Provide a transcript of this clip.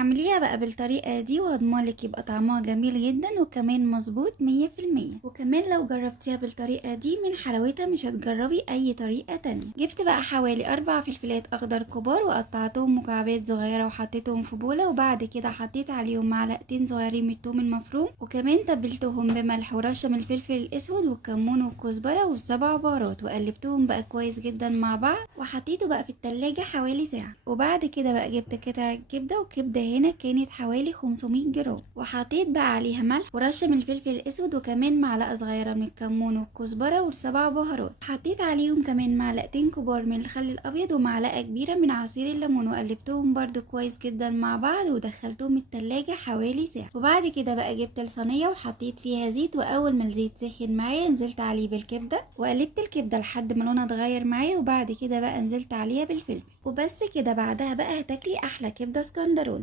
اعمليها بقى بالطريقة دي وهضمنلك يبقى طعمها جميل جدا وكمان مظبوط 100%. وكمان لو جربتيها بالطريقة دي من حلاوتها مش هتجربي اي طريقة تانية. جبت بقى حوالي 4 فلفلات اخضر كبار وقطعتهم مكعبات صغيرة وحطيتهم في بولة، وبعد كده حطيت عليهم معلقتين صغيرين من الثوم المفروم، وكمان تبلتهم بملح ورشة من الفلفل الاسود والكمون والكزبرة والسبع بهارات، وقلبتهم بقى كويس جدا مع بعض وحطيته بقى في التلاجة حوالي ساعة. وبعد كده بقى جبت قطع كبدة، وكبدة هنا كانت حوالي 500 جرام، وحطيت بقى عليها ملح ورشة من الفلفل الاسود وكمان معلقة صغيرة من الكمون والكزبرة والسبع بهارات. حطيت عليهم كمان معلقتين كبار من الخل الابيض ومعلقة كبيرة من عصير الليمون، وقلبتهم برده كويس جدا مع بعض ودخلتهم التلاجة حوالي ساعة. وبعد كده بقى جبت الصينية وحطيت فيها زيت، واول ما الزيت سخن معايا نزلت عليه بالكبدة وقلبت الكبدة لحد ما لونها اتغير معايا، وبعد كده بقى نزلت عليها بالفلفل. وبس كده بعدها بقى هتاكلي احلى كبدة اسكندراني.